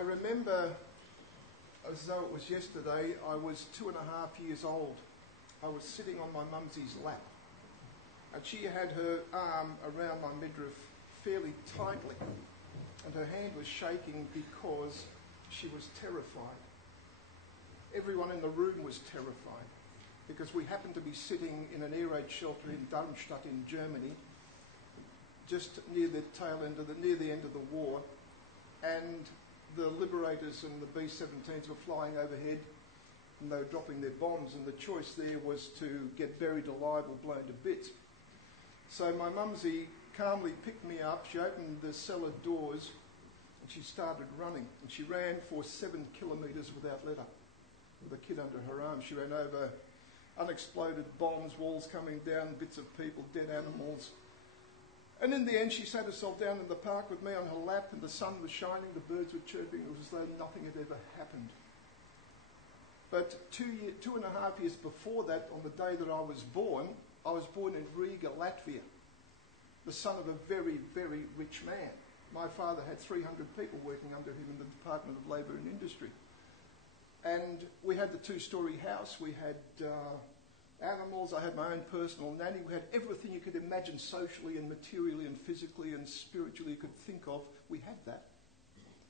I remember, as though it was yesterday, I was 2.5 years old. I was sitting on my mumsy's lap, and she had her arm around my midriff fairly tightly, and her hand was shaking because she was terrified. Everyone in the room was terrified because we happened to be sitting in an air raid shelter in Darmstadt in Germany, just near the near the end of the war, and the Liberators and the B-17s were flying overhead, and they were dropping their bombs, and the choice there was to get buried alive or blown to bits. So my mumsy calmly picked me up, she opened the cellar doors, and she started running, and she ran for 7 kilometres without let up, with a kid under her arm. She ran over unexploded bombs, walls coming down, bits of people, dead animals. And in the end, she sat herself down in the park with me on her lap, and the sun was shining, the birds were chirping. It was as though nothing had ever happened. But 2.5 years before that, on the day that I was born in Riga, Latvia, the son of a very, very rich man. My father had 300 people working under him in the Department of Labour and Industry. And we had the 2-storey house, we had animals, I had my own personal nanny, we had everything you could imagine socially and materially and physically and spiritually you could think of, we had that.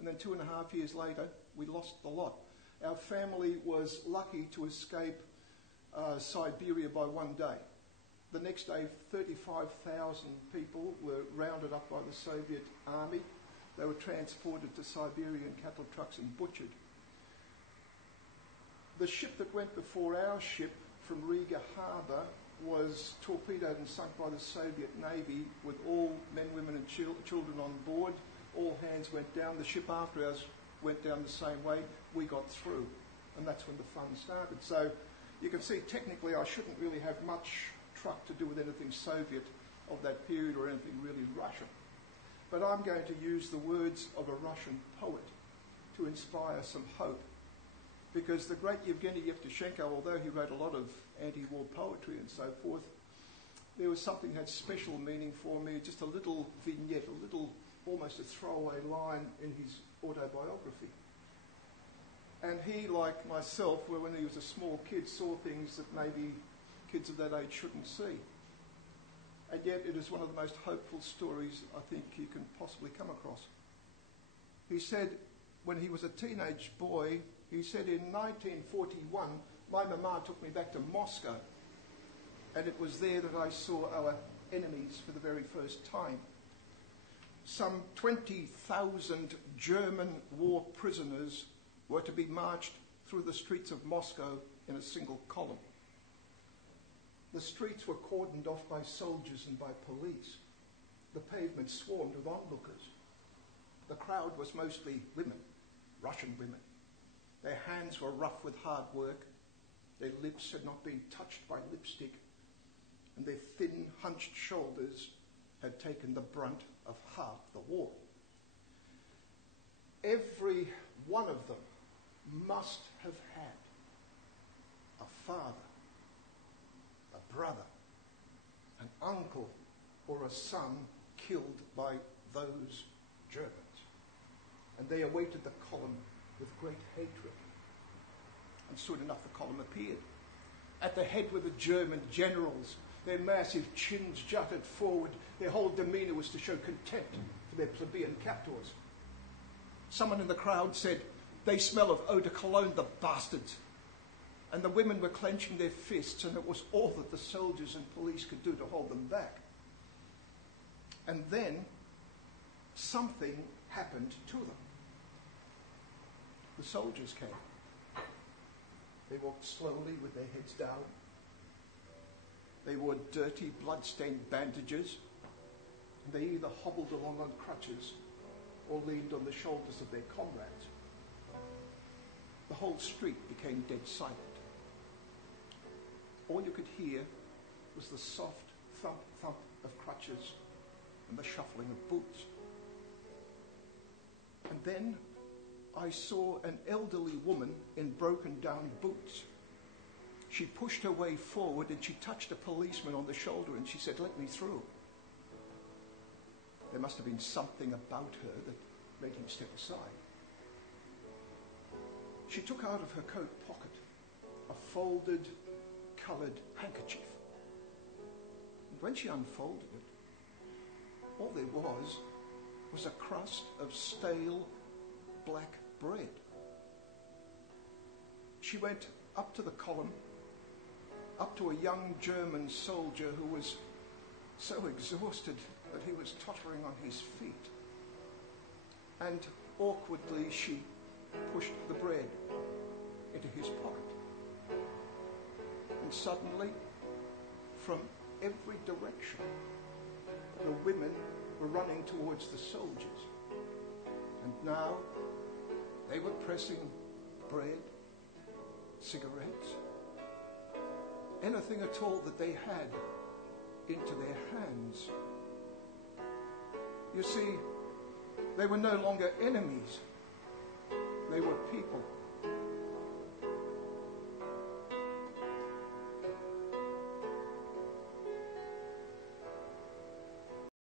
And then 2.5 years later, we lost the lot. Our family was lucky to escape Siberia by one day. The next day, 35,000 people were rounded up by the Soviet army. They were transported to Siberia in cattle trucks and butchered. The ship that went before our ship from Riga harbour was torpedoed and sunk by the Soviet Navy with all men, women and children on board. All hands went down. The ship after ours went down the same way. We got through, and that's when the fun started. So you can see technically I shouldn't really have much truck to do with anything Soviet of that period or anything really Russian. But I'm going to use the words of a Russian poet to inspire some hope. Because the great Yevgeny Yevtushenko, although he wrote a lot of anti-war poetry and so forth, there was something that had special meaning for me, just a little vignette, a little, almost a throwaway line in his autobiography. And he, like myself, when he was a small kid, saw things that maybe kids of that age shouldn't see. And yet it is one of the most hopeful stories I think you can possibly come across. He said, when he was a teenage boy, he said in 1941, my mama took me back to Moscow, and it was there that I saw our enemies for the very first time. Some 20,000 German war prisoners were to be marched through the streets of Moscow in a single column. The streets were cordoned off by soldiers and by police. The pavement swarmed with onlookers. The crowd was mostly women, Russian women. Their hands were rough with hard work. Their lips had not been touched by lipstick, and their thin, hunched shoulders had taken the brunt of half the war. Every one of them must have had a father, a brother, an uncle, or a son killed by those Germans. And they awaited the column with great hatred. And soon enough the column appeared. At the head were the German generals. Their massive chins jutted forward. Their whole demeanour was to show contempt for their plebeian captors. Someone in the crowd said, "They smell of eau de cologne, the bastards." And the women were clenching their fists, and it was all that the soldiers and police could do to hold them back. And then something happened to them. The soldiers came. They walked slowly with their heads down. They wore dirty, blood-stained bandages, and they either hobbled along on crutches or leaned on the shoulders of their comrades. The whole street became dead silent. All you could hear was the soft thump-thump of crutches and the shuffling of boots. And then I saw an elderly woman in broken-down boots. She pushed her way forward and she touched a policeman on the shoulder and she said, "Let me through." There must have been something about her that made him step aside. she took out of her coat pocket a folded, coloured handkerchief. And when she unfolded it, all there was a crust of stale black bread. She went up to the column, up to a young German soldier who was so exhausted that he was tottering on his feet. And awkwardly she pushed the bread into his pocket. And suddenly, from every direction, the women were running towards the soldiers. And now they were pressing bread, cigarettes, anything at all that they had into their hands. You see, they were no longer enemies.